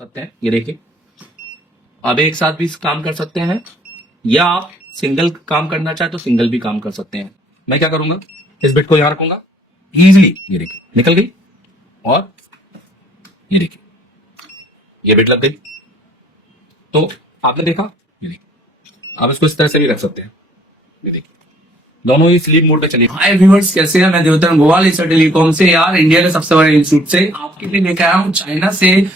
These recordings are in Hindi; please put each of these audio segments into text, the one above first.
सकते हैं। ये देखिए, आप एक साथ भी काम कर सकते हैं या आप सिंगल काम करना चाहे तो सिंगल भी काम कर सकते हैं। मैं क्या करूंगा, इस बिट को यहां रखूंगा, इजीली ये देखिए निकल गई और ये देखिए ये बिट लग गई। तो आपने देखा, ये देखिए आप इसको इस तरह से भी रख सकते हैं। ये देखिए दोनों ही स्लीप मोड पे चलिए। हाय व्यूअर्स, कैसे हैं? मैं देवतन गोवाल इस टेलीकॉम से यार, इंडिया के सबसे बड़े इंस्टीट्यूट से आपके लिए लेकर आया हूँ चाइना से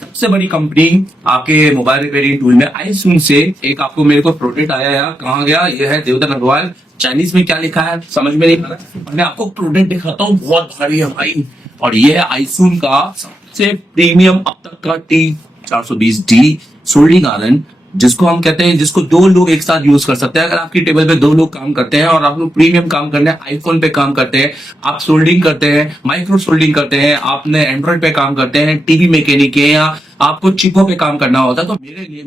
सबसे बड़ी कंपनी आपके मोबाइल रिपेयरिंग टूल में आईसून से एक आपको मेरे को प्रोडक्ट आया यार। कहाँ गया? ये है देवदत्त अग्रवाल। चाइनीज में क्या लिखा है समझ में नहीं आ रहा, मैं आपको प्रोडक्ट दिखाता हूँ, बहुत भारी है भाई। और ये है आईसून का सबसे प्रीमियम अब तक का T420D सोल्डिंग आयरन, जिसको हम कहते हैं, जिसको दो लोग एक साथ यूज कर सकते हैं। अगर आपकी टेबल पे दो लोग काम करते हैं और आप लोग प्रीमियम काम करना है, आईफोन पे काम करते हैं, आप सोल्डिंग करते हैं, माइक्रो सोल्डिंग करते हैं, आपने एंड्रॉइड पे काम करते हैं, टीवी मैकेनिक है या आपको चिपों पे काम करना होता है, तो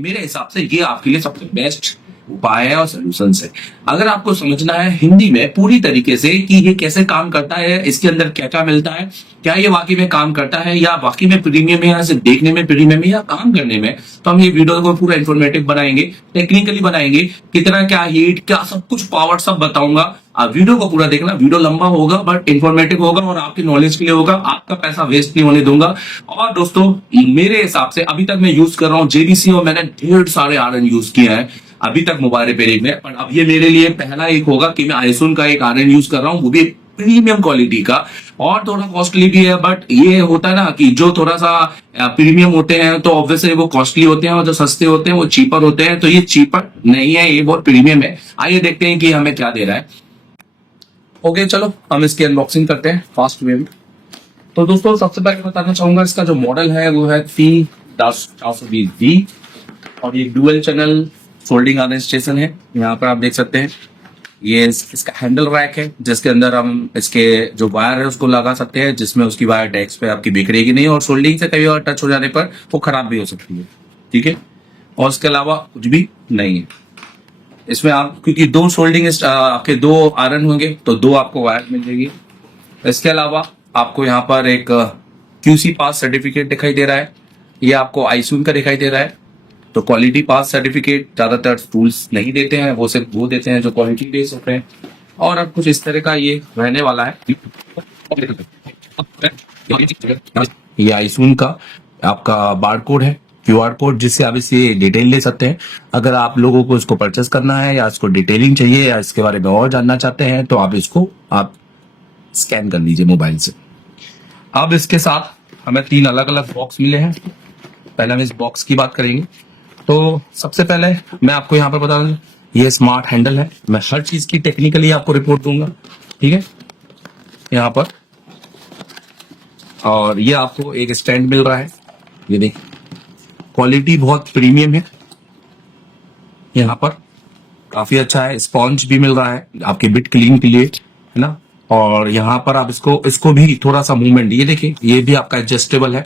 मेरे हिसाब से ये आपके लिए सबसे बेस्ट उपाय है और सोल्यूशन है। अगर आपको समझना है हिंदी में पूरी तरीके से कि ये कैसे काम करता है, इसके अंदर क्या क्या मिलता है, क्या ये वाकई में काम करता है या वाकई में प्रीमियम है, या सिर्फ देखने में प्रीमियम है या काम करने में, तो हम ये वीडियो को पूरा इन्फॉर्मेटिव बनाएंगे, टेक्निकली बनाएंगे, कितना क्या हीट, क्या सब कुछ पावर सब बताऊंगा। आप वीडियो को पूरा देखना, वीडियो लंबा होगा बट इन्फॉर्मेटिव होगा और आपकी नॉलेज के लिए होगा, आपका पैसा वेस्ट नहीं होने दूंगा। और दोस्तों मेरे हिसाब से अभी तक मैं यूज कर रहा हूँ जेबीसी और मैंने ढेर सारे आयरन यूज किया है अभी तक मोबाइल रिपेयरिंग में, पर अब ये मेरे लिए पहला एक होगा कि मैं आईसून का एक आयरन यूज कर रहा हूँ, वो भी प्रीमियम क्वालिटी का, और थोड़ा कॉस्टली भी है। बट ये होता है ना कि जो थोड़ा सा प्रीमियम होते हैं तो ऑब्वियसली वो कॉस्टली होते हैं और जो सस्ते होते हैं वो चीपर होते हैं। तो ये चीपर नहीं है, ये बहुत प्रीमियम है। आइए देखते हैं कि हमें क्या दे रहा है। ओके चलो हम इसकी अनबॉक्सिंग करते हैं फास्ट वे में। तो दोस्तों सबसे पहले बताना चाहूंगा, इसका जो मॉडल है वो है T420D और ये dual channel soldering iron station है। यहाँ पर आप देख सकते हैं ये इसका हैंडल रैक है, जिसके अंदर हम इसके जो वायर है उसको लगा सकते हैं, जिसमें उसकी वायर डेस्क पे आपकी बिखरेगी नहीं और सोल्डिंग से कभी और टच हो जाने पर वो खराब भी हो सकती है। ठीक है, और इसके अलावा कुछ भी नहीं है इसमें। आप क्योंकि दो सोल्डिंग आपके दो आयरन होंगे तो दो आपको वायर मिल जाएगी। इसके अलावा आपको यहाँ पर एक QC पास सर्टिफिकेट दिखाई दे रहा है, ये आपको आईसून का दिखाई दे रहा है। तो क्वालिटी पास सर्टिफिकेट ज्यादातर टूल्स नहीं देते हैं, वो सिर्फ वो देते हैं जो क्वालिटी बेस्ड होते हैं। और अब कुछ इस तरह का ये रहने वाला है। ये आईसून का आपका बारकोड है, QR कोड, जिससे आप इसे डिटेल ले सकते हैं। अगर आप लोगों को इसको परचेस करना है या इसको डिटेलिंग चाहिए या इसके बारे में और जानना चाहते हैं तो आप इसको स्कैन कर लीजिए मोबाइल से। अब इसके साथ हमें 3 अलग अलग बॉक्स मिले हैं। पहले हम इस बॉक्स की बात करेंगे। तो सबसे पहले मैं आपको यहाँ पर बता दूं, ये स्मार्ट हैंडल है। मैं हर चीज की टेक्निकली आपको रिपोर्ट दूंगा, ठीक है, यहाँ पर। और ये आपको एक स्टैंड मिल रहा है, ये देखिए क्वालिटी बहुत प्रीमियम है, यहाँ पर काफी अच्छा है। स्पॉन्ज भी मिल रहा है आपके बिट क्लीन के लिए, है ना। और यहाँ पर आप इसको भी थोड़ा सा मूवमेंट, ये देखिए ये भी आपका एडजस्टेबल है,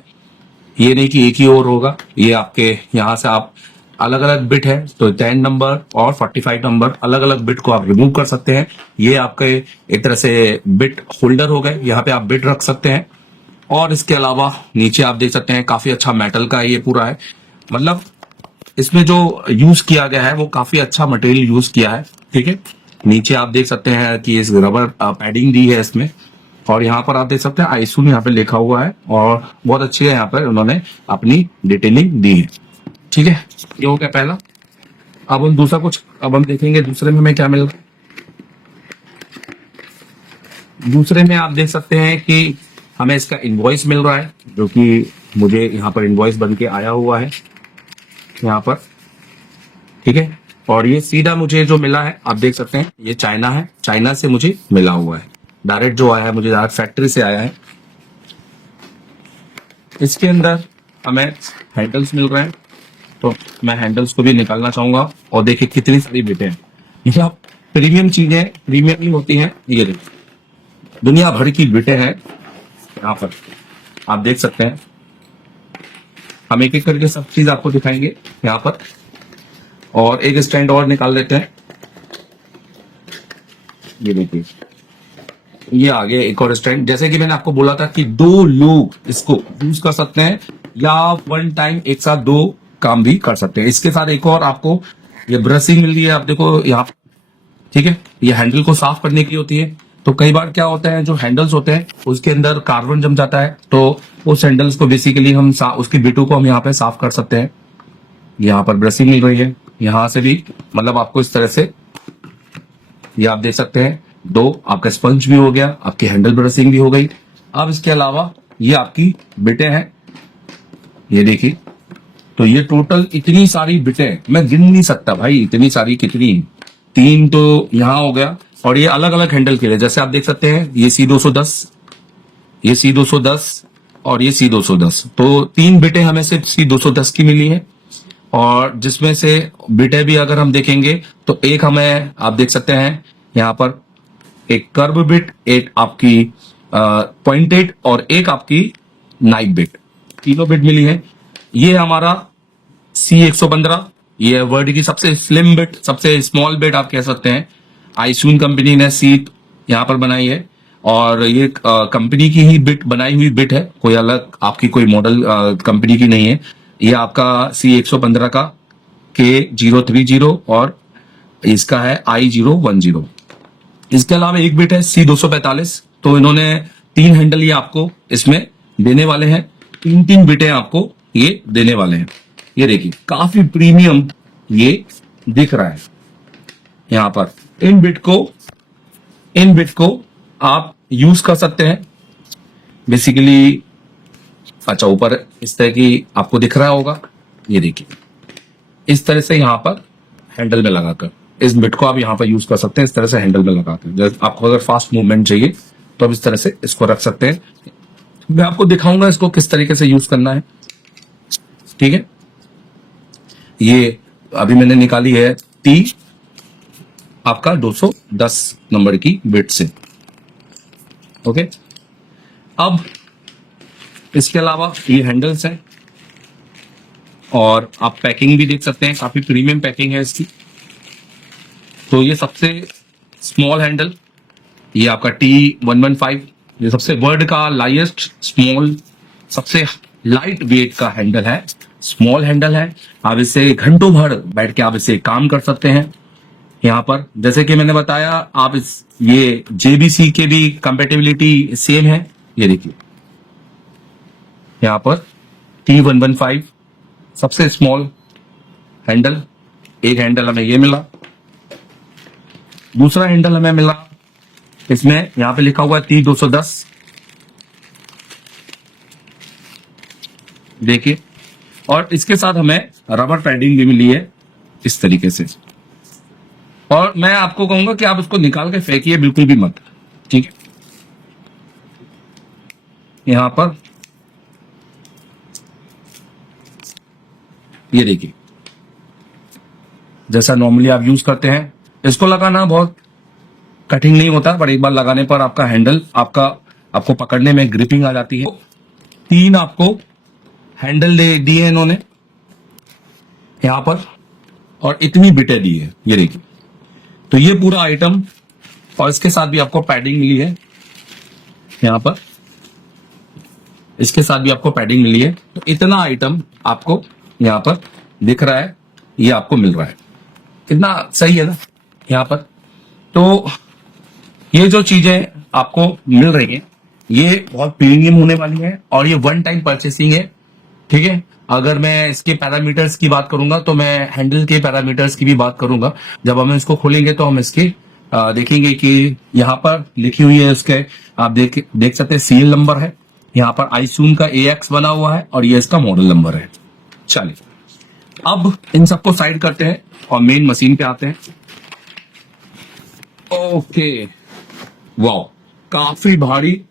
ये नहीं कि एक ही ओर होगा। ये आपके यहाँ से आप अलग अलग बिट है तो 10 नंबर और 45 नंबर अलग अलग बिट को आप रिमूव कर सकते हैं। ये आपके एक तरह से बिट होल्डर हो गए, यहाँ पे आप बिट रख सकते हैं। और इसके अलावा नीचे आप देख सकते हैं काफी अच्छा मेटल का ये पूरा है, मतलब इसमें जो यूज किया गया है वो काफी अच्छा मटेरियल यूज किया है। ठीक है, नीचे आप देख सकते हैं कि इस रबर पैडिंग दी है इसमें। और यहाँ पर आप देख सकते हैं आईसून यहाँ पे लिखा हुआ है और बहुत अच्छी है, यहाँ पर उन्होंने अपनी डिटेलिंग दी है। ठीक है, ये हो गया पहला। अब हम दूसरा कुछ हम देखेंगे दूसरे में हमें क्या मिल रहा है। दूसरे में आप देख सकते हैं कि हमें इसका इनवॉइस मिल रहा है, जो कि मुझे यहाँ पर इनवॉइस बन के आया हुआ है यहाँ पर। ठीक है, और ये सीधा मुझे जो मिला है आप देख सकते हैं ये चाइना है, चाइना से मुझे मिला हुआ है, डायरेक्ट जो आया है मुझे डायरेक्ट फैक्ट्री से आया है। इसके अंदर हमें हैंडल्स मिल रहे हैं, तो मैं हैंडल्स को भी निकालना चाहूंगा। और देखिए कितनी सारी बिटें हैं, ये आप प्रीमियम चीजें प्रीमियम ही होती हैं। ये देखिए दुनिया भर की बिटें हैं यहाँ पर, आप देख सकते हैं। हम एक एक करके सब चीज आपको दिखाएंगे यहाँ पर। और एक स्टैंड और निकाल लेते हैं, ये देखिए ये आगे एक और स्टैंड, जैसे कि मैंने आपको बोला था कि 2 लोग इसको यूज कर सकते हैं या वन टाइम एक साथ 2 काम भी कर सकते हैं। इसके साथ एक और आपको ये ब्रशिंग मिल रही है, आप देखो यहाँ, ठीक है। ये हैंडल को साफ करने की होती है। तो कई बार क्या होता है, जो हैंडल्स होते हैं उसके अंदर कार्बन जम जाता है, तो उस हैंडल्स को बेसिकली हम उसकी बिटू को हम यहाँ पे साफ कर सकते हैं। यहाँ पर ब्रशिंग मिल रही है, यहाँ से भी मतलब आपको इस तरह से, ये आप देख सकते हैं 2 आपका स्पंज भी हो गया, आपकी हैंडल ब्रशिंग भी हो गई। अब इसके अलावा ये आपकी बिटें हैं, ये देखिए। तो ये टोटल इतनी सारी बिटें मैं गिन नहीं सकता भाई, इतनी सारी कितनी, 3 तो यहाँ हो गया। और ये अलग अलग हैंडल के लिए, जैसे आप देख सकते हैं ये C210, ये C210 और ये C210। तो 3 बिटें हमें सिर्फ C210 की मिली है। और जिसमें से बिटें भी अगर हम देखेंगे तो एक हमें आप देख सकते हैं यहाँ पर एक कर्व बिट, एक आपकी पॉइंटेड और एक आपकी नाइफ बिट, तीनों बिट मिली है। ये हमारा C115, ये वर्ल्ड की सबसे स्लिम बिट, सबसे स्मॉल बिट आप कह सकते हैं। आईसून कंपनी ने सीट यहाँ पर बनाई है और ये कंपनी की ही बिट बनाई हुई बिट है, कोई अलग आपकी कोई मॉडल कंपनी की नहीं है। ये आपका C115 का K030 और इसका है I010। इसके अलावा एक बिट है C245। तो इन्होंने 3 हैंडल ये आपको इसमें देने वाले हैं, 3 बिटें आपको ये देने वाले हैं। ये देखिए काफी प्रीमियम ये दिख रहा है यहाँ पर। इन बिट को आप यूज कर सकते हैं बेसिकली। अच्छा, ऊपर इस तरह की आपको दिख रहा होगा, ये देखिए इस तरह से यहाँ पर हैंडल में लगाकर इस बिट को आप यहाँ पर यूज कर सकते हैं, इस तरह से हैंडल में लगाकर। जैसे आपको अगर फास्ट मूवमेंट चाहिए तो आप इस तरह से इसको रख सकते हैं। मैं आपको दिखाऊंगा इसको किस तरीके से यूज करना है, ठीक है। ये अभी मैंने निकाली है टी आपका 210 नंबर की बिट से, ओके। अब इसके अलावा ये हैंडल्स हैं और आप पैकिंग भी देख सकते हैं, काफी प्रीमियम पैकिंग है इसकी। तो ये सबसे स्मॉल हैंडल, ये आपका T115, ये सबसे वर्ल्ड का लाइटेस्ट स्मॉल, सबसे लाइट वेट का हैंडल है, स्मॉल हैंडल है। आप इससे घंटों भर बैठ के आप इससे काम कर सकते हैं। यहाँ पर जैसे कि मैंने बताया, आप इस ये JBC के भी कंपेटेबिलिटी सेम है। ये देखिए यहाँ पर T115 सबसे स्मॉल हैंडल, एक हैंडल हमें ये मिला, दूसरा हैंडल हमें मिला इसमें यहाँ पे लिखा हुआ है T210, देखिए। और इसके साथ हमें रबर पैडिंग भी मिली है इस तरीके से। और मैं आपको कहूंगा कि आप उसको निकाल के फेंकिए बिल्कुल भी मत, ठीक है। यहां पर ये देखिए जैसा नॉर्मली आप यूज करते हैं, इसको लगाना बहुत कठिन नहीं होता, पर एक बार लगाने पर आपका हैंडल आपको पकड़ने में ग्रिपिंग आ जाती है। 3 आपको हैंडल दिए इन्होंने यहां पर और इतनी बिटें दी है, ये देखिए। तो ये पूरा आइटम और इसके साथ भी आपको पैडिंग मिली है यहां पर, इसके साथ भी आपको पैडिंग मिली है। तो इतना आइटम आपको यहां पर दिख रहा है, ये आपको मिल रहा है, कितना सही है ना यहां पर। तो ये जो चीजें आपको मिल रही हैं ये बहुत प्रीमियम होने वाली है और ये वन टाइम परचेसिंग है, ठीक है। अगर मैं इसके पैरामीटर्स की बात करूंगा तो मैं हैंडल के पैरामीटर्स की भी बात करूंगा। जब हम इसको खोलेंगे तो हम इसके देखेंगे कि यहाँ पर लिखी हुई है इसके, आप देख सकते हैं सीरियल नंबर है, यहाँ पर आईसून का AX बना हुआ है और ये इसका मॉडल नंबर है। चलिए अब इन सबको साइड करते हैं और मेन मशीन पे आते हैं। ओके, वाओ, काफी भारी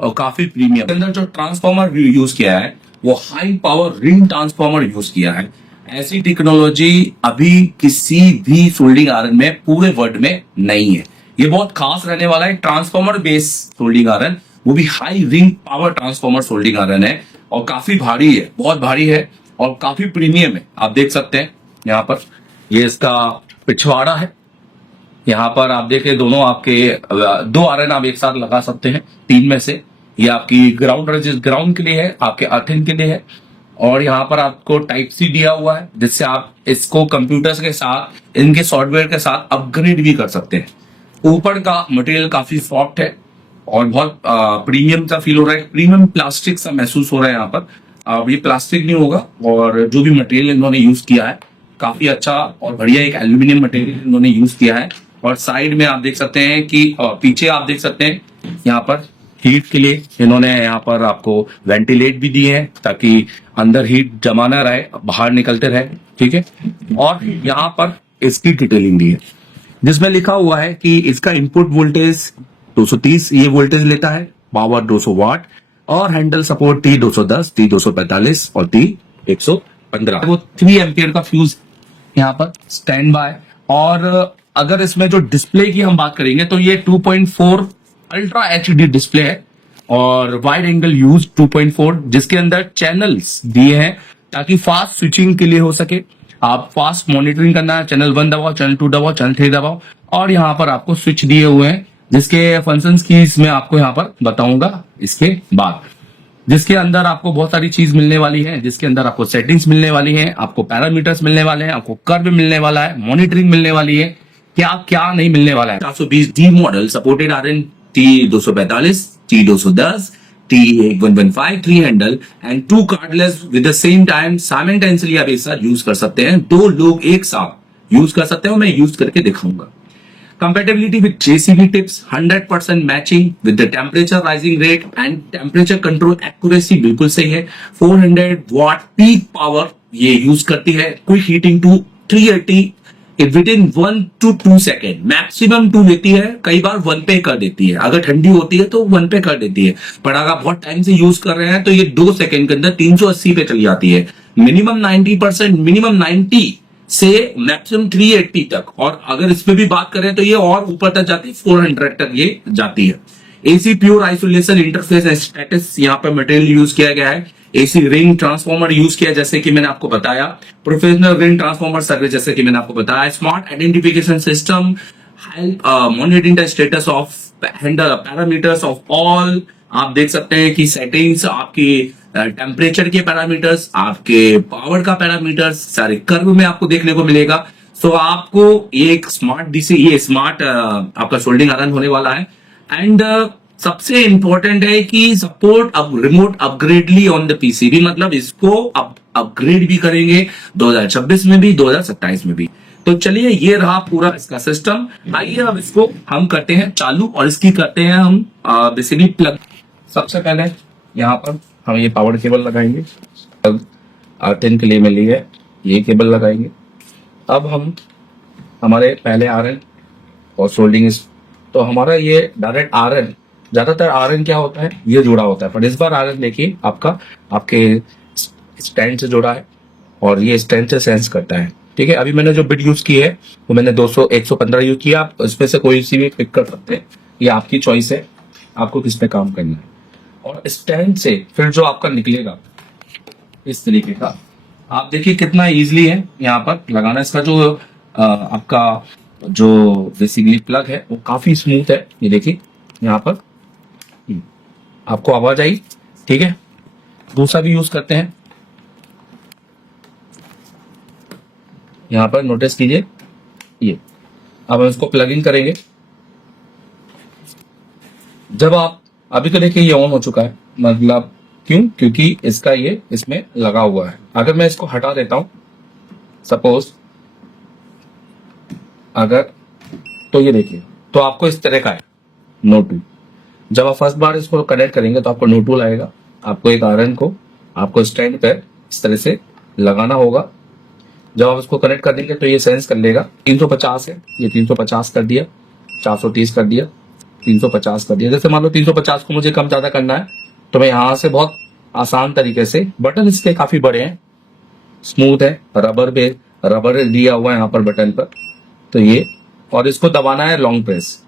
और काफी प्रीमियम। अंदर जो ट्रांसफॉर्मर यूज किया है वो high power ring transformer use किया है। ऐसी टेक्नोलॉजी अभी किसी भी सोल्डिंग आयरन में पूरे वर्ल्ड में नहीं है। ये बहुत खास रहने वाला है। ट्रांसफॉर्मर बेस्ड सोल्डिंग आयरन, वो भी high ring power transformer soldering iron है और काफी भारी है, बहुत भारी है और काफी प्रीमियम है। आप देख सकते हैं यहाँ पर ये इसका पिछवाड़ा है, यहाँ पर आप देखें दोनों आपके दो आयरन आप एक साथ लगा सकते हैं तीन में से। ये आपकी ग्राउंड के लिए है, आपके अर्थिंग के लिए है। और यहाँ पर आपको टाइप सी दिया हुआ है जिससे आप इसको कंप्यूटर्स के साथ, इनके सॉफ्टवेयर के साथ अपग्रेड भी कर सकते हैं। ऊपर का मटेरियल काफी सॉफ्ट है और बहुत प्रीमियम सा फील हो रहा है, प्रीमियम प्लास्टिक सा महसूस हो रहा है यहाँ पर। अब ये प्लास्टिक नहीं होगा, और जो भी मटेरियल इन्होंने यूज किया है काफी अच्छा और बढ़िया एक एल्यूमिनियम मटेरियल इन्होंने यूज किया है। और साइड में आप देख सकते हैं कि पीछे आप देख सकते हैं यहाँ पर हीट के लिए इन्होंने यहाँ पर आपको वेंटिलेट भी दिए हैं ताकि अंदर हीट जमा ना रहे, बाहर निकलते रहे, ठीक है। और यहाँ पर इसकी डिटेलिंग दी है जिसमें लिखा हुआ है कि इसका इनपुट वोल्टेज 230 ये वोल्टेज लेता है, पावर 200 वाट, और हैंडल सपोर्ट T210, T245 और T115। वो 3 एम्पियर का फ्यूज यहाँ पर स्टैंड बाय। और अगर इसमें जो डिस्प्ले की हम बात करेंगे तो ये 2.4 अल्ट्रा एचडी डिस्प्ले है और वाइड एंगल यूज 2.4, जिसके अंदर चैनल्स दिए हैं ताकि फास्ट स्विचिंग के लिए हो सके। आप फास्ट मॉनिटरिंग करना है, चैनल 1 दबाओ, चैनल 2 दबाओ, चैनल 3 दबाओ। और यहाँ पर आपको स्विच दिए हुए हैं जिसके फंक्शंस की इसमें आपको यहाँ पर बताऊंगा इसके बाद। जिसके अंदर आपको बहुत सारी चीज मिलने वाली है, जिसके अंदर आपको सेटिंग्स मिलने वाली है, आपको पैरामीटर्स मिलने वाले हैं, आपको कर्व मिलने वाला है, मॉनिटरिंग मिलने वाली है, क्या क्या नहीं मिलने वाला है। 420D model supported RN T245, T210, T1115 3 handle and 2 cordless with the same time simultaneously आप एक साथ यूज कर सकते हैं। 2 लोग एक साथ यूज कर सकते हैं, मैं यूज करके दिखाऊंगा। Compatibility with JCB tips, 100% matching with the temperature rising rate and temperature control accuracy बिल्कुल सही है। 400 watt peak power ये यूज करती है। Quick heating to 380 within 1 to 2 second, maximum 2 लेती है, कई बार 1 पे कर देती है। अगर ठंडी होती है तो 1 पे कर देती है, पर अगर बहुत टाइम से यूज कर रहे हैं तो ये 2 सेकेंड के अंदर 380 पे चली जाती है। मिनिमम 90%, मिनिमम 90 से मैक्सिमम 380 तक। और अगर इसमें भी बात करें तो ये और ऊपर तक जाती है, 400 तक ये जाती है। AC pure isolation interface and status यहाँ पर मटेरियल यूज किया गया है। एसी रिंग ट्रांसफॉर्मर यूज किया जैसे कि मैंने आपको बताया, प्रोफेशनल रिंग ट्रांसफॉर्मर सर्विस जैसे कि मैंने आपको बताया, smart identification system, monitoring the status of Henle parameters of all. आप देख सकते हैं कि सेटिंग्स, आपकी टेम्परेचर के पैरामीटर्स, आपके पावर का पैरामीटर्स सारे कर्व में आपको देखने को मिलेगा। सो आपको ये एक स्मार्ट डीसी, ये स्मार्ट आपका सोल्डिंग आयरन होने वाला है। एंड सबसे इंपॉर्टेंट है कि सपोर्ट अब रिमोट अपग्रेडली ऑन द पीसीबी, मतलब इसको अपग्रेड भी करेंगे 2026 में भी, 2027 में भी। तो चलिए ये रहा पूरा इसका सिस्टम। आइए अब इसको हम करते हैं चालू और इसकी करते हैं हम बेसिकली प्लग। सबसे पहले यहाँ पर हम ये पावर केबल लगाएंगे, अर्थिंग के लिए मिली है, ये केबल लगाएंगे। अब हम हमारे पहले आरएन और सोल्डिंग, तो हमारा ये डायरेक्ट आरएन, ज्यादातर आरएन क्या होता है ये जुड़ा होता है, पर इस बार आरएन देखिए आपका आपके स्टैंड से जुड़ा है और ये स्टैंड से सेंस करता है, ठीक है। अभी मैंने जो बिट यूज की है वो मैंने 200 115 यूज किया, आप इसमें से कोई सी भी पिक कर सकते हैं, ये आपकी चॉइस है, आपको किस पे काम करना है। और स्टैंड से फिर जो आपका निकलेगा इस तरीके का, आप देखिए कितना इजीली है यहाँ पर लगाना। इसका जो आपका जो बेसिकली प्लग है वो काफी स्मूथ है, ये देखिए यहाँ पर आपको आवाज आई, ठीक है। दूसरा भी यूज करते हैं, यहाँ पर नोटिस कीजिए ये। अब हम इसको प्लग इन करेंगे। जब आप अभी तो देखिए ये ऑन हो चुका है, मतलब क्यों, क्योंकि इसका ये इसमें लगा हुआ है। अगर मैं इसको हटा देता हूं सपोज, अगर तो ये देखिए, तो आपको इस तरह का है नो टू। जब आप फर्स्ट बार इसको कनेक्ट करेंगे तो आपको नो टूल आएगा, आपको एक आयरन को आपको स्टैंड पर इस तरह से लगाना होगा। जब आप इसको कनेक्ट कर देंगे तो ये सेंस कर लेगा। 350 है, ये 350 कर दिया, 430 कर दिया, 350 कर दिया। जैसे मान लो 350 को मुझे कम ज्यादा करना है तो मैं यहां से बहुत आसान तरीके से, बटन इसके काफी बड़े हैं, स्मूथ है, रबर दिया हुआ है यहाँ पर बटन पर, तो ये, और इसको दबाना है लॉन्ग प्रेस।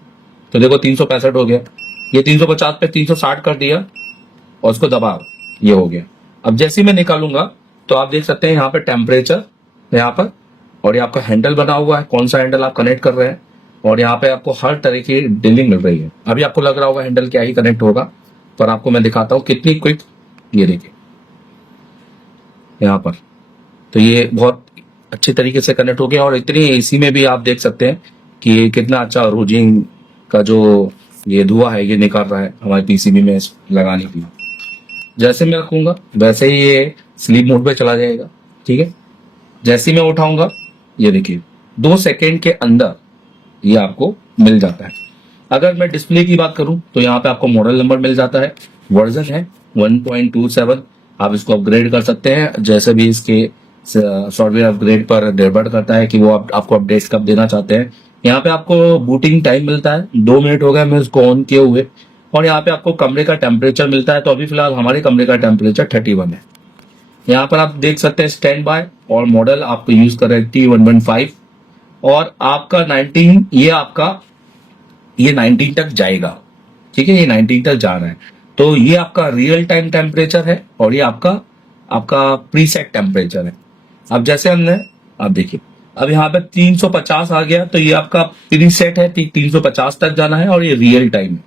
तो देखो 365 हो गया, ये 350 पे 360 कर दिया और इसको दबा, ये हो गया। अब जैसे ही मैं निकालूंगा तो आप देख सकते हैं यहाँ पे टेम्परेचर यहाँ पर, और ये आपका हैंडल बना हुआ है, कौन सा हैंडल आप कनेक्ट कर रहे हैं। और यहाँ पे आपको हर तरह की डीलिंग मिल रही है। अभी आपको लग रहा होगा हैंडल क्या ही कनेक्ट होगा, पर आपको मैं दिखाता हूँ कितनी क्विक, ये देखिए यहाँ पर। तो ये बहुत अच्छे तरीके से कनेक्ट हो गया, और इतनी एसी में भी आप देख सकते हैं कि ये कितना अच्छा रोजिंग का जो ये धुआं है ये निकाल रहा है हमारे पीसीबी में लगाने के लिए। जैसे मैं रखूंगा वैसे ही ये स्लीप मोड पे चला जाएगा। ठीक है, जैसे ही मैं उठाऊंगा ये देखिए 2 सेकेंड के अंदर ये आपको मिल जाता है। अगर मैं डिस्प्ले की बात करूं तो यहाँ पे आपको मॉडल नंबर मिल जाता है, वर्जन है 1.27। आप इसको अपग्रेड कर सकते हैं जैसे भी इसके सॉफ्टवेयर अपग्रेड पर निर्भर करता है कि वो आपको अपडेट्स कब देना चाहते हैं। यहाँ पे आपको बूटिंग टाइम मिलता है, 2 मिनट हो गया मैं इसको ऑन किए हुए। और यहाँ पे आपको कमरे का टेम्परेचर मिलता है, तो अभी फिलहाल हमारे कमरे का टेम्परेचर 31 है। यहाँ पर आप देख सकते हैं स्टैंड बाय, और मॉडल आपको यूज कर रहे हैं T115। और आपका 19, ये 19 तक जाएगा। ठीक है, ये 19 तक जा रहा है। तो ये आपका रियल टाइम टेम्परेचर है, और ये आपका आपका प्रीसेट टेम्परेचर है। अब जैसे हमने, अब देखिए अब यहाँ पे 350 आ गया, तो ये आपका प्रीसेट है, 350 तक जाना है, और ये रियल टाइम है।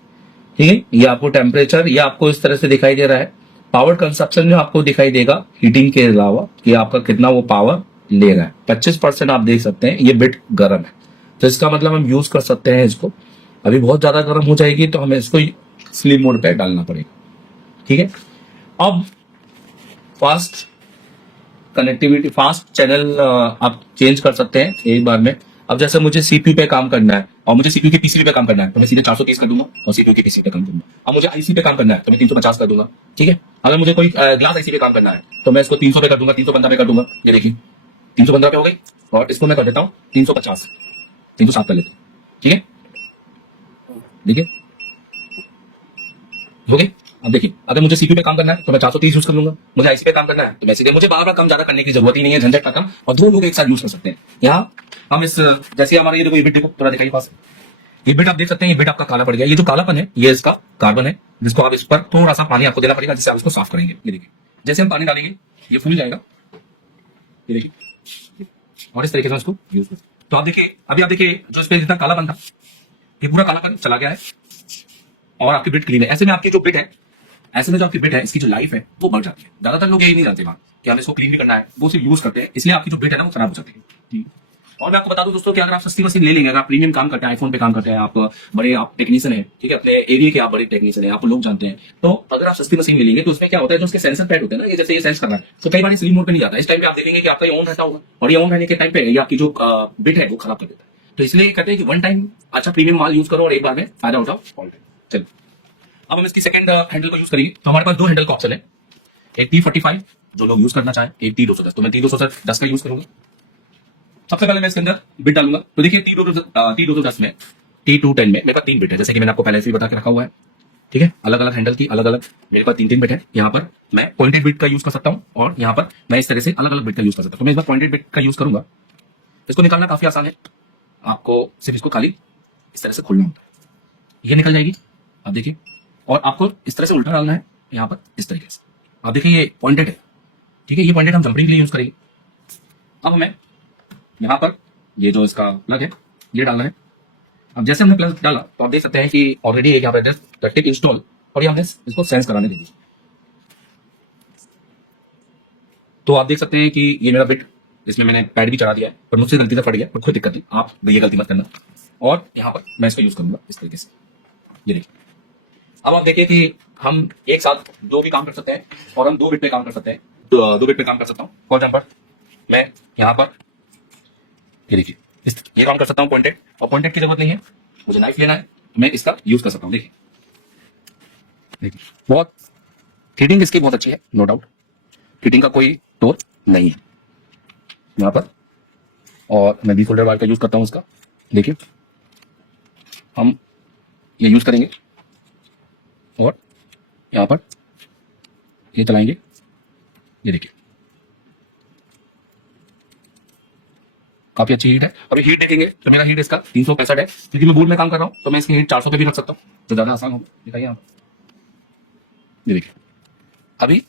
ठीक है, ये आपको टेम्परेचर ये आपको इस तरह से दिखाई दे रहा है। पावर कंजप्शन में आपको दिखाई देगा हीटिंग के अलावा कि आपका कितना वो पावर ले रहा है। 25% आप देख सकते हैं ये बिट गर्म है, तो इसका मतलब हम यूज कर सकते हैं इसको। अभी बहुत ज्यादा गर्म हो जाएगी तो हमें इसको स्लीप मोड पे डालना पड़ेगा। ठीक है, अब फास्ट कनेक्टिविटी, फास्ट चैनल आप चेंज कर सकते हैं एक बार में। अब जैसे मुझे सीपीयू पे काम करना है और मुझे सीपीयू के पीसीबी पे काम करना है, तो मैं सीधे 430 कर दूंगा और सीपीयू के पीसीबी पे काम करूंगा। अब मुझे आईसी पे काम करना है तो मैं 350 कर दूंगा। ठीक है, अगर मुझे कोई ग्लास आईसी पे काम करना है तो मैं इसको 300 पे कर दूंगा, 315 पे कर दूंगा। ये देखिए 315 पे हो गई, और इसको मैं कर देता हूँ 350, 307 कर लेता हूँ। ठीक है, देखिए हो गई। अब देखिए अगर मुझे सीपीयू पे काम करना है तो मैं 430 यूज कर लूंगा, मुझे आईसी पे काम करना है तो मैं सीधे, मुझे बार बार कम ज्यादा करने की जरूरत ही नहीं है, झंझट खत्म, और 2 लोग एक साथ यूज कर सकते हैं। यहाँ हम इस, जैसे हमारा ये देखो ये बिट देखो, थोड़ा दिखाइए पास, ये बिट आप देख सकते हैं, ये बिट आपका काला पड़ गया। ये जो कालापन है ये इसका कार्बन है, जिसको आप इस पर थोड़ा सा पानी आपको देना पड़ेगा, जिससे आप इसको साफ करेंगे। ये देखिए जैसे हम पानी डालेंगे ये फूल जाएगा, ये देखिए, और इस तरीके से इसको यूज करें। तो आप देखिए अभी आप देखिए जो इस पे जितना कालापन था ये पूरा कालापन चला गया है, और आपकी बिट क्लीन है। ऐसे में आपकी जो बिट है, ऐसे में जो आपकी बिट है इसकी जो लाइफ है वो बढ़ जाती है। ज्यादातर लोग यही नहीं जानते बात कि हमें इसको क्लीन भी करना है, वो सिर्फ यूज करते हैं, इसलिए आपकी जो बिट है ना वो खराब हो जाती है। ठीक। और मैं आपको बता दूं दोस्तों कि अगर आप सस्ती मशीन ले लेंगे, अगर आप प्रीमियम काम करते हैं, आईफोन पे काम करते हैं, आप बड़े आप टेक्नीशियन हैं, ठीक है, अपने एरिया के आप बड़े टेक्नीशियन हैं, आप लोग जानते हैं, तो अगर आप सस्ती मशीन ले लेंगे तो उसमें क्या होता है, जो उसके सेंसर पैड होते हैं ना, ये जैसे ये सेंस कर रहा है, तो कई बार स्लीप मोड पे नहीं जाता। इस टाइम पे आप देखेंगे कि आपका ये ऑन रहता होगा, और ये ऑन रहने के टाइम पे ये आपकी जो बिट है वो खराब कर देता है। तो इसलिए कहते हैं कि वन टाइम अच्छा प्रीमियम माल यूज करो और एक बार में फायदा उठाओ ऑल टाइम। चलिए अब हम इसकी सेकंड हैंडल को यूज करेंगे। तो हमारे पास 2 हैंडल का ऑप्शन है, एक T45 जो लोग यूज करना चाहें, एक T210। तो मैं T210 का यूज करूंगा। सबसे पहले मैं इसके अंदर बिट डालूंगा। तो देखिए T210 में, T210 में मेरे पास 3 बिट है, जैसे कि मैंने आपको पहले से ही बता के रखा हुआ है। ठीक है, अलग अलग हैंडल की अलग अलग मेरे पास 3 बिट है। यहाँ पर मैं पॉइंटेड बिट का यूज कर सकता हूँ, और यहाँ पर मैं इस तरह से अलग अलग बिट का यूज कर सकता हूँ। तो मैं इस बार पॉइंटेड बिट का यूज करूंगा। इसको निकालना काफी आसान है, आपको सिर्फ इसको खाली इस तरह से खोलना होता है, ये निकल जाएगी। आप देखिए, और आपको इस तरह से उल्टा डालना है यहाँ पर इस तरीके से। आप देखिए ये पॉइंटेड है, ठीक है, ये पॉइंटेड हम जंपरिंग के लिए यूज करेंगे। अब हमें यहाँ पर ये जो इसका प्लग है ये डालना है। अब जैसे हमने प्लग डाला तो आप देख सकते हैं कि ऑलरेडी एक यहाँ पर जस्ट टिक इंस्टॉल, और ये हमने इसको सेंस कराने दे दी। तो आप देख सकते हैं कि ये मेरा बिट, इसमें मैंने पैड भी चढ़ा दिया है, पर मुझसे गलती से फट गया, पर कोई दिक्कत नहीं, आप ये गलती मत करना। और यहाँ पर मैं इसको यूज करूंगा इस तरीके से, ये देखिए। अब आप देखिए कि हम एक साथ 2 भी काम कर सकते हैं, और हम 2 बिट पे काम कर सकते हैं, 2 बिट पे काम कर सकता हूँ। फॉर एग्जाम्पल मैं यहाँ पर ये देखिए ये काम कर सकता हूँ पॉइंटेड, और पॉइंटेड की जरूरत नहीं है, मुझे नाइफ लेना है, मैं इसका यूज कर सकता हूँ। देखिए देखिए बहुत हीटिंग इसकी बहुत अच्छी है, नो डाउट, हीटिंग का कोई तोड़ नहीं है यहाँ पर। और मैं बी फोल्डर बार का यूज करता हूँ इसका। देखिए हम ये यूज करेंगे, और यहाँ पर ये चलाएंगे, ये देखिए काफी अच्छी हीट है। अभी हीट देखेंगे तो मेरा हीट इसका 365 है, क्योंकि मैं बोर्ड में काम कर रहा हूँ, तो मैं इसकी हीट 400 पे भी रख सकता हूँ, तो ज्यादा आसान होगा। दिखाइए आप, ये देखिए अभी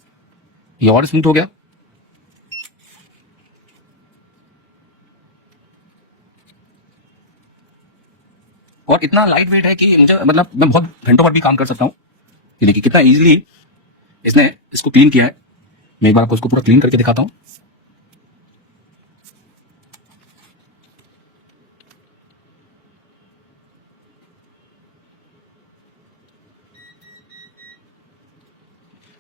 ये और स्मूथ हो गया। और इतना लाइट वेट है कि मुझे मतलब मैं बहुत घंटों भर भी काम कर सकता हूँ। ये देखिए कितना इजीली इसने इसको क्लीन किया है। मैं एक बार आपको इसको पूरा क्लीन करके दिखाता हूँ।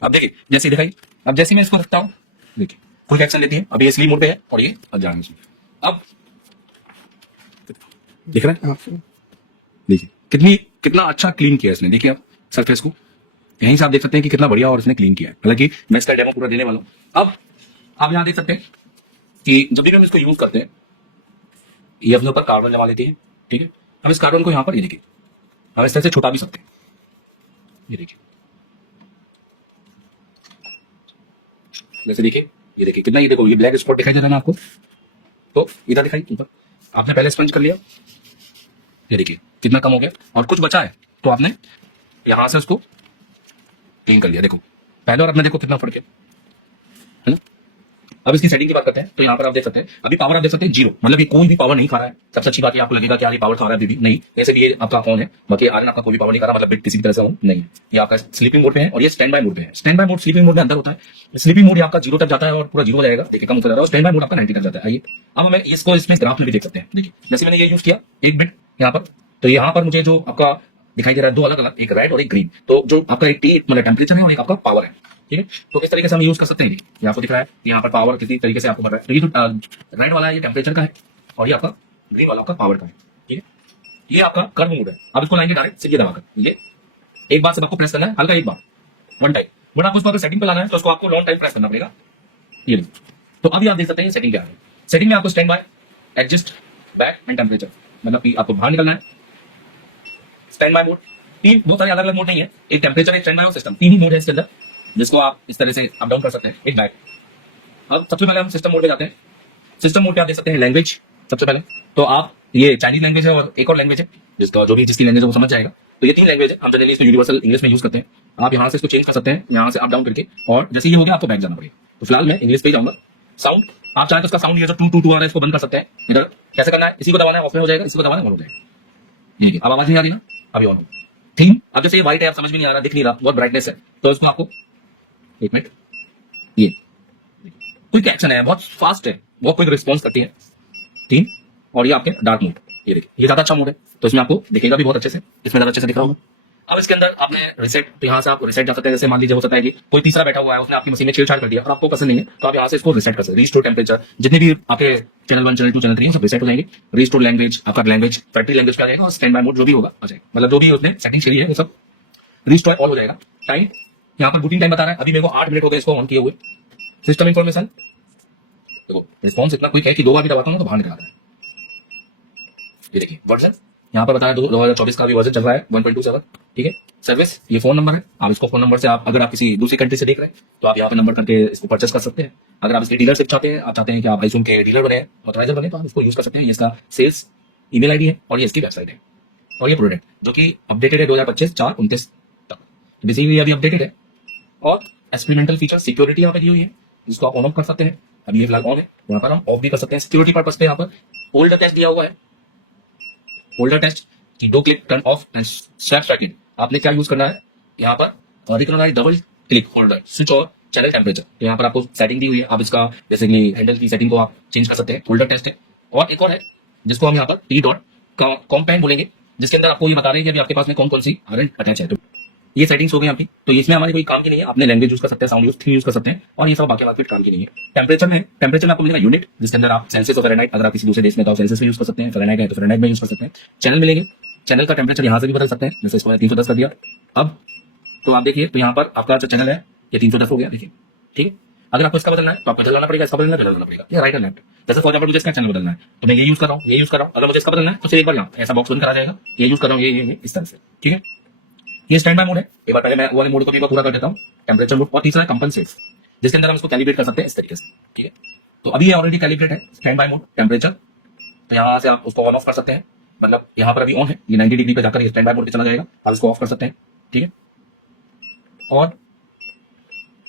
अब देखिए जैसे दिखाई, अब जैसे मैं इसको रखता हूँ, देखिए क्विक एक्शन लेती है। अभी ये स्लीप मोड पे है और ये अब जाएंगे इसमें। अब दिख रहा है आपको, देखिए कितना अच्छा क्लीन किया इसने। देखिए आप सरफेस को यहीं से आप देख सकते हैं कि कितना बढ़िया और इसने क्लीन किया है। हालांकि मैं इसका डेमो पूरा देने वाला हूँ। अब आप यहाँ देख सकते हैं कि जब भी हम इसको यूज करते हैं ये अपने ऊपर कार्बन जमा लेती है। ठीक है, हम इस कार्बन को यहाँ पर ये देखिए हम इस तरह से छुटा भी सकते हैं। ये देखिए, जैसे देखिए ये देखिए कितना, ये देखो ये ब्लैक स्पॉट दिखाई दे रहा है ना आपको, तो इधर दिखाई ऊपर आपने पहले स्पंज कर लिया, ये देखिए कितना कम हो गया। और कुछ बचा है तो आपने यहां से उसको क्लीन कर लिया। देखो पहले और अब में देखो कितना फर्क है ना। अब इसकी सेटिंग की बात करते हैं तो यहाँ पर आप देख सकते हैं अभी पावर आप देख सकते हैं 0, मतलब ये कोई भी पावर नहीं खा रहा है। सबसे अच्छी बात ये आपको लगेगा कि यार ये पावर खा रहा है अभी भी नहीं, ऐसे भी ये आपका ऑन है, बाकी आयरन आपका कोई भी पावर नहीं खा रहा, मतलब बिट किसी भी तरह से ऑन नहीं है। ये आपका स्लीपिंग मोड पे है और ये स्टैंड बाय मोड पे है। Stand by mode sleeping mode में अंदर होता है, स्लीपिंग मोड आपका 0 तक जाता है और पूरा 0 हो जाएगा, देखिए कम होता जा रहा है, और स्टैंड बाय मोड आपका 90 तक जाता है। आइए अब हमें इसको इसमें ग्राफ में भी देख सकते हैं। देखिए जैसे मैंने ये यूज किया एक बिट यहाँ पर, तो यहाँ पर मुझे जो आपका दिखाई दे रहा है दो अलग अलग, एक रेड और एक ग्रीन, तो जो आपका एक टी मतलब टेम्परेचर है और एक आपका पावर है। ठीक है, तो इस तरीके से हम यूज कर सकते हैं। ये आपको दिख रहा है यहाँ पर पावर किसी तरीके से आपको बढ़ रहा है, तो ये जो रेड वाला है ये टेम्परेचर का है और ये आपका ग्रीन वाला आपका पावर का है। ठीक है, ये आपका कर्व मोड है। अब इसको लाएंगे डायरेक्ट सीधे दबाकर, ये एक बार से आपको प्रेस करना है हल्का, एक बार वन टाइम, बट आपको इसको अगर सेटिंग पे लाना है तो उसको आपको लॉन्ग टाइम प्रेस करना पड़ेगा। ये देखिए, तो अभी आप देख सकते हैं सेटिंग क्या है। सेटिंग में आपको stand by, adjust, back and temperature, मतलब कि आपको बाहर निकलना है। स्टैंड बाय मोड तीन, बहुत सारे अलग अलग मोड नहीं है, एक टेम्परेचर, एक स्टैंड बाय और सिस्टम, तीन ही मोड है इसके अंदर जिसको आप इस तरह से अप डाउन कर सकते हैं। एक बैक, अब सबसे पहले हम सिस्टम मोड पे जाते हैं। सिस्टम मोड पे आप देख सकते हैं लैंग्वेज सबसे पहले, तो आप ये चाइनीज लैंग्वेज है और एक और लैंग्वेज है जिसका जो भी जिसकी लैंग्वेज है वो समझ जाएगा। तो ये तीन लैंग्वेज है, हम जनरली इसको यूनिवर्सल इंग्लिश में यूज करते हैं। आप यहाँ से इसको चेंज कर सकते हैं, यहाँ से अप डाउन करके, और जैसे ये हो गया आपको बैक जाना पड़ेगा। तो फिलहाल मैं इंग्लिश पे ही जाऊंगा। साउंड आप चाहे तो उसका साउंड ये जो टू टू टू आ रहा है इसको बंद कर सकते हैं। इधर कैसे करना है, इसी को दबाना है ऑफ में हो जाएगा, इसी को दबाना है ऑन हो जाएगा। ये अब आवाज नहीं आ रही ना, अभी ऑन हो। थीम अब जैसे ये व्हाइट है, आप समझ में नहीं आ रहा, दिख नहीं रहा, बहुत ब्राइटनेस है, तो इसको आपको एक मिनट, ये क्विक एक्शन है, बहुत फास्ट है, बहुत क्विक रिस्पॉन्स करती है थीम। और ये आपके डार्क मोड, ये देखिए ये ज्यादा अच्छा मोड है, तो इसमें आपको दिखेगा भी बहुत अच्छे से, इसमें ज्यादा अच्छे से दिख रहा होगा। अब इसके अंदर आपने रिसेट, तो यहाँ से आप रिसेट जा सकते हैं। जैसे मान लीजिए हो सकता है कि कोई तीसरा बैठा हुआ है, उसने आपकी मशीन में छेड़छाड़ कर दिया और आपको पसंद नहीं है, तो आप यहाँ से इसको रिसेट कर सकते हैं। रीस्टोर टेम्परेचर, जितने भी आपके चैनल 1 चैनल 2 चैनल 3 सब रिसेट हो जाएंगे। रीस्टोर लैंग्वेज, आपका लैंग्वेज फैक्ट्री लैंग्वेज का जाएगा, और स्टैंड बाय मोड जो भी होगा आ जाएगा, मतलब जो भी उसने सेटिंग छेड़ी है वो सब रीस्टोर ऑल हो जाएगा। टाइम यहाँ पर बूटिंग टाइम बता रहा है, अभी मेरे को 8 मिनट हो गए इसको ऑन किए हुए। सिस्टम इन्फॉर्मेशन देखो, रिस्पॉन्स इतना क्विक है कि 2 बार भी दबाता हूँ तो बाहर निकल आता है। ये देखिए वर्जन यहाँ पर बताया 2024 का भी वर्जन चल रहा है 1.27। ठीक है, सर्विस ये फोन नंबर है, आप इसको फोन नंबर से, आप अगर आप किसी दूसरी कंट्री से देख रहे हैं तो आप यहाँ पे नंबर करके इसको परचेस कर सकते हैं। अगर आप इसकी डीलरशिप चाहते हैं, आप चाहते हैं कि आप आईसून के डीलर बने, ऑथराइजर बने, तो आप इसको यूज कर सकते हैं। ये इसका सेल्स ईमेल आईडी है और ये इसकी वेबसाइट है, और ये प्रोडक्ट जो कि अपडेटेड है 2025/4/29 तक, बेसिकली अभी अपडेटेड है। और एक्सपेरिमेंटल फीचर सिक्योरिटी यहाँ पे दी हुई है जिसको आप ऑन ऑफ कर सकते हैं। अभी ये फिलहाल ऑन है, यहाँ पर हम ऑफ भी कर सकते हैं सिक्योरिटी पर्पस पे। यहाँ पर होल्डर टेस्ट दिया हुआ है, होल्डर टेस्ट की 2 click turn off and snap tracking. आपने क्या यूज करना है यहाँ पर, recognise double click holder switch और चैनल टेम्परेचर, तो यहाँ पर आपको सेटिंग दी हुई है। आप इसका बेसिकली हैंडल की सेटिंग को आप चेंज कर सकते हैं। होल्डर टेस्ट है, और एक और है जिसको हम यहाँ पर टी डॉट कॉम्पैन बोलेंगे, जिसके अंदर आपको ये बता रहे हैं कि अभी आपके पास में कौन कौन सी आयरन अटैच है। तो ये सेटिंग्स हो गई आपकी, तो इसमें हमारी कोई काम की नहीं है। आपने लैंग्वेज यूज कर सकते हैं, साउंड यूज, थीम यूज कर सकते हैं, और ये सब बाकी बात काम की नहीं है। टेम्परेचर में आपको मिलेगा यूनिट, जिसके अंदर आप सेल्सियस और फ़ारेनहाइट, अगर आप किसी दूसरे देश में तो सेल्सियस में यूज कर सकते हैं, फ़ारेनहाइट है तो फ़ारेनहाइट में यूज कर सकते हैं। चैनल मिलेंगे, चैनल का टेम्परेचर यहाँ से भी बदल सकते हैं, जैसे इसको 310 कर दिया। अब तो आप देखिए, तो यहाँ पर आपका जो चैनल है ये 310 हो गया, देखिए ठीक है। अगर आपको इसका बदलना है तो आपको बदलना पड़ेगा, इसका बदलना पड़ेगा, या राइट और लेफ्ट। जैसे फॉर एग्जाम्पल मुझे इसका चैनल बदलना है तो मैं ये यूज कर रहा हूँ, ये यूज कर रहा हूँ। अगर मुझे इसका बदलना है तो सिर्फ एक बार यहाँ ऐसा बॉक्स बंद करा जाएगा, ये यूज कर रहा हूँ, ये इस तरह से। ठीक है, ये स्टैंड बाय मोड है। एक बार पहले मैं वाले मोड को भी पूरा कर देता हूँ, टेम्परेचर मोड। और तीसरा कंपनसेट, जिसके अंदर हम इसको कैलिब्रेट कर सकते हैं इस तरीके से। ठीक है, तो अभी ये ऑलरेडी कैलिब्रेट है स्टैंड बाय मोड टेम्परेचर, तो यहाँ से आप उसको ऑन ऑफ कर सकते हैं। मतलब यहाँ पर अभी ऑन है, ये 90 डिग्री पे जाकर ये स्टैंड बाय मोड पे चला जाएगा, आप इसको ऑफ कर सकते हैं। ठीक है, और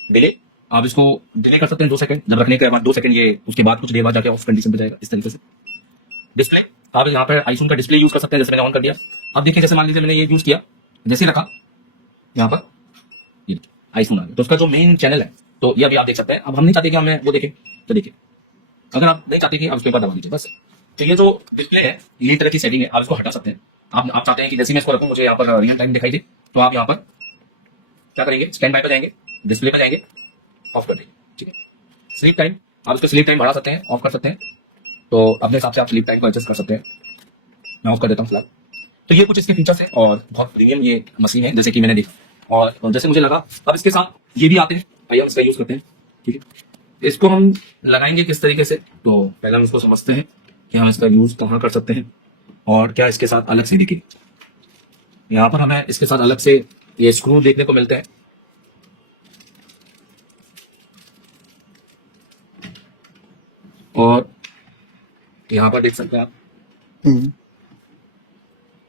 डिले, आप इसको डिले कर सकते हैं 2 सेकंड, जब रखने के बाद 2 सेकंड, ये उसके बाद कुछ देर बाद जाके ऑफ कंडीशन पे जाएगा इस तरीके से। डिस्प्ले आप यहाँ पर आईसून का डिस्प्ले यूज कर सकते हैं, जैसे मैंने ऑन कर दिया। अब देखिए जैसे मान लीजिए मैंने ये यूज किया, जैसे रखा यहाँ पर ये आईसून आ गया, तो उसका जो मेन चैनल है तो ये अभी आप देख सकते हैं। अब हम नहीं चाहते कि हमें वो देखें, तो देखिए अगर आप नहीं चाहते कि आप उस पेपर दबा दीजिए बस। तो ये जो डिस्प्ले है ये तरह की सेटिंग है, आप इसको हटा सकते हैं। आप चाहते हैं कि जैसे मैं इसको रखूं मुझे यहाँ पर रियल टाइम दिखाई दे, तो आप यहाँ पर क्या करेंगे, स्टैंड बाय पे जाएंगे, डिस्प्ले पे जाएंगे, ऑफ कर देंगे। ठीक है, स्लीप टाइम आप इसको स्लीप टाइम बढ़ा सकते हैं, ऑफ कर सकते हैं, तो अपने हिसाब से आप स्लीप टाइम को एडजस्ट कर सकते हैं। मैं ऑफ कर देता हूँ फिलहाल। तो ये कुछ इसके फीचर्स है और बहुत प्रीमियम ये मशीन है जैसे कि मैंने देखा और जैसे मुझे लगा। अब इसके साथ ये भी आते हैं, आइए हम इसका यूज करते हैं। ठीक है, इसको हम लगाएंगे किस तरीके से, तो पहले हम इसको समझते हैं कि हम इसका यूज कहाँ कर सकते हैं और क्या इसके साथ अलग से दिखे। यहाँ पर हमें इसके साथ अलग से ये स्क्रू देखने को मिलते हैं और यहाँ पर देख सकते हैं आप।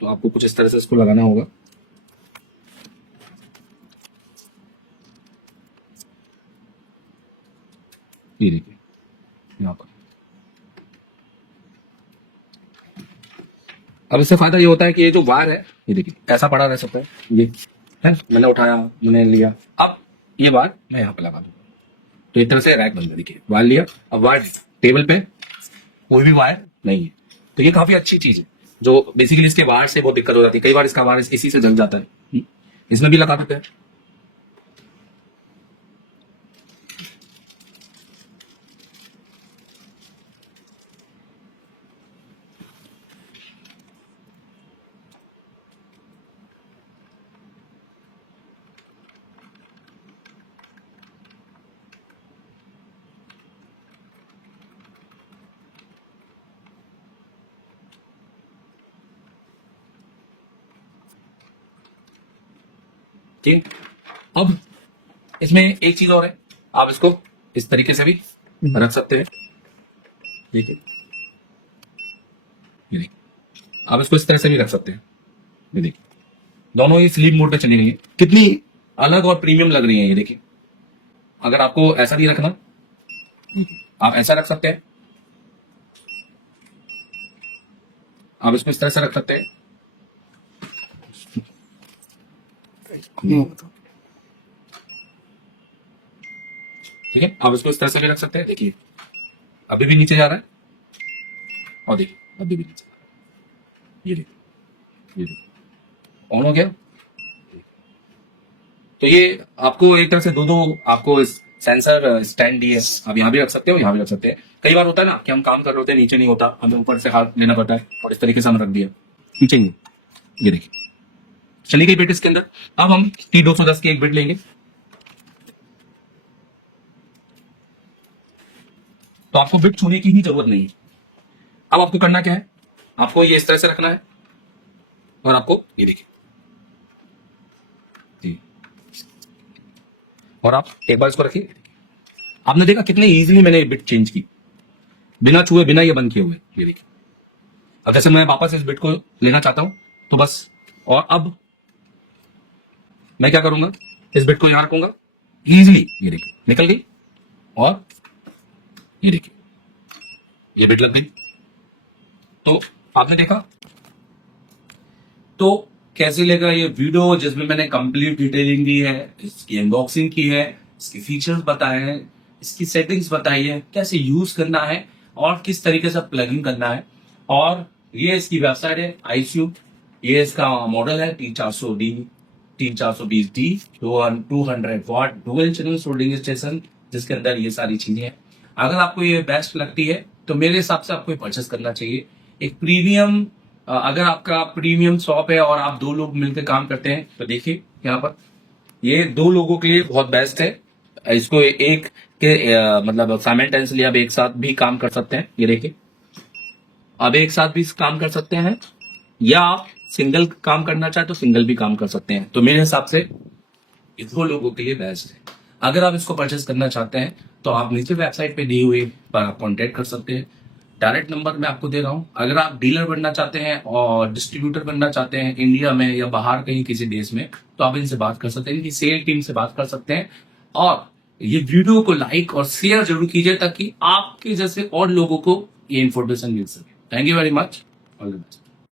तो आपको कुछ इस तरह से इसको लगाना होगा। ये देखिए यहाँ पर। अब इससे फायदा ये होता है कि ये जो वायर है ये देखिए ऐसा पड़ा रह सकता है, ये है मैंने उठाया, मैंने लिया, अब ये वायर मैं यहाँ पे लगा दूंगा, तो एक तरह से रैक बन गया। देखिए वायर लिया, अब वायर टेबल पे कोई भी वायर नहीं है, तो ये काफी अच्छी चीज है। जो बेसिकली इसके वायर से बहुत दिक्कत हो जाती है, कई बार इसका वायर इसी से जल जाता है। इसमें भी लगा देते हैं। ठीक, अब इसमें एक चीज और है, आप इसको इस तरीके से भी रख सकते हैं। देखिए ये देखिए, आप इसको इस तरह से भी रख सकते हैं। ये देखिए दोनों ही स्लीप मोड पे चली गई है, कितनी अलग और प्रीमियम लग रही है ये देखिए। अगर आपको ऐसा नहीं रखना, आप ऐसा रख सकते हैं, आप इसको इस तरह से रख सकते हैं। ठीक है, आप इसको इस तरह से भी रख सकते हैं। देखिए अभी भी नीचे जा रहा है और देखिए अभी भी नीचे, ये देखिए ये देखिए ऑन हो गया। तो ये आपको एक तरह से दो आपको सेंसर स्टैंड दिए, आप यहाँ भी रख सकते हो, यहाँ भी रख सकते हैं। कई बार होता है ना कि हम काम कर रहे होते हैं, नीचे नहीं होता, हमें ऊपर से हाथ लेना पड़ता है और इस तरीके से हम रख दिया नीचे ही। ये देखिए चली गई बिट इसके अंदर। अब हम T210 की एक बिट लेंगे, तो आपको बिट छूने की ही जरूरत नहीं है। अब आपको करना क्या है, आपको ये इस तरह से रखना है और आपको ये देखिए जी, और आप एक बार इसको रखिए। आपने देखा कितने इजीली मैंने बिट चेंज की बिना छुए, बिना ये बंद किए हुए। ये देखिए अब जैसे मैं वापस इस बिट को लेना चाहता हूं तो बस, और अब मैं क्या करूंगा, इस बिट को यहां रखूंगा इजीली, ये देखिए निकल गई और ये देखिए ये बिट लग गई। तो आपने देखा तो कैसे लगा ये वीडियो जिसमें मैंने कंप्लीट डिटेलिंग दी है, इसकी अनबॉक्सिंग की है, इसके फीचर्स बताए हैं, इसकी सेटिंग्स बताई है, कैसे यूज करना है और किस तरीके से प्लगइन करना है। और ये इसकी वेबसाइट है आईस्यू, ये इसका मॉडल है T420D 200 वाट डुअल चैनल सोल्डिंग स्टेशन, जिसके अंदर ये सारी चीजें हैं। अगर आपको ये बेस्ट लगती है तो मेरे हिसाब से आपको परचेस करना चाहिए। एक प्रीमियम, अगर आपका प्रीमियम शॉप है और आप दो लोग मिलकर काम करते हैं तो देखिए यहाँ पर ये दो लोगों के लिए बहुत बेस्ट है। इसको एक के मतलब साइमल्टेनियसली आप एक साथ भी काम कर सकते हैं। ये देखिए अब एक साथ भी काम कर सकते हैं, या आप सिंगल काम करना चाहे तो सिंगल भी काम कर सकते हैं। तो मेरे हिसाब से ये दो लोगों के लिए बेस्ट है। अगर आप इसको परचेस करना चाहते हैं तो आप नीचे वेबसाइट पे दिए हुए पर आप कॉन्टेक्ट कर सकते हैं। डायरेक्ट नंबर मैं आपको दे रहा हूं। अगर आप डीलर बनना चाहते हैं और डिस्ट्रीब्यूटर बनना चाहते हैं इंडिया में या बाहर कहीं किसी देश में, तो आप इनसे बात कर सकते हैं, इनकी सेल टीम से बात कर सकते हैं। और ये वीडियो को लाइक और शेयर जरूर कीजिए ताकि आपके जैसे और लोगों को ये इंफॉर्मेशन मिल सके। Thank you very much. All the best.